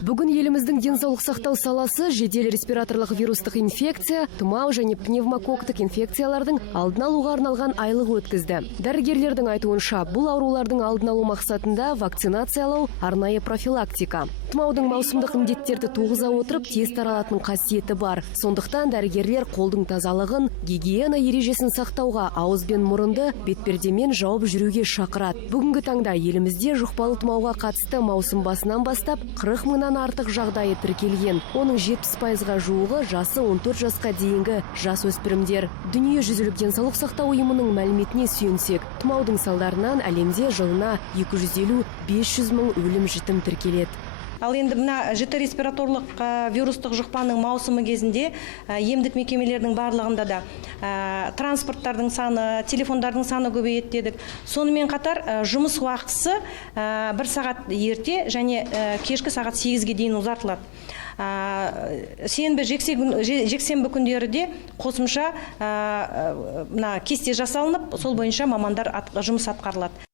Бүгін еліміздің денсаулық сақтау саласы жедел респираторлық вирустық инфекция, тұмау және пневмококтық инфекциялардың алдын алуға арналған айлық өткізді. Дәрігерлердің айтуынша, бұл аурулардың алдын алу мақсатында вакцинациялау арнайы профилактика. Тұмаудың маусымдық індеттерді туғыза отырып, тез таралатын қасиеті бар. Сондықтан дәрігерлер қолдың тазалығын, гигиена ережесін сақтауға, ауыз бен мұрынды бетпердемен жауып жүруге шақырады. Бүгінгі таңда елімізде жұқпалы тұмауға қатысты маусым басынан бастап 40 мыңнан артық жағдайы тіркелген. Оның 70%-ға жуығы жасы 14 жасқа дейінгі жас өспірімдер. Дүниежүзілік денсаулық сақтау ұйымының мәліметіне сүйенсек, тұмаудың салдарынан әлемде жылына 250-500 мың өлім-жітім тіркеледі. Ал енді мына жіті респираторлық вирустық жұқпаның маусымы кезінде емдік мекемелердің барлығында да транспорттардың саны, телефондардың саны көбейеді дедік. Сонымен қатар жұмыс уақытысы 1 сағат ерте және кешкі сағат 8-ге дейін ұзартылады. Сенбі жексенбі күндері де қосымша кесте жасалынып, сол бойынша мамандар жұмыс атқарылады.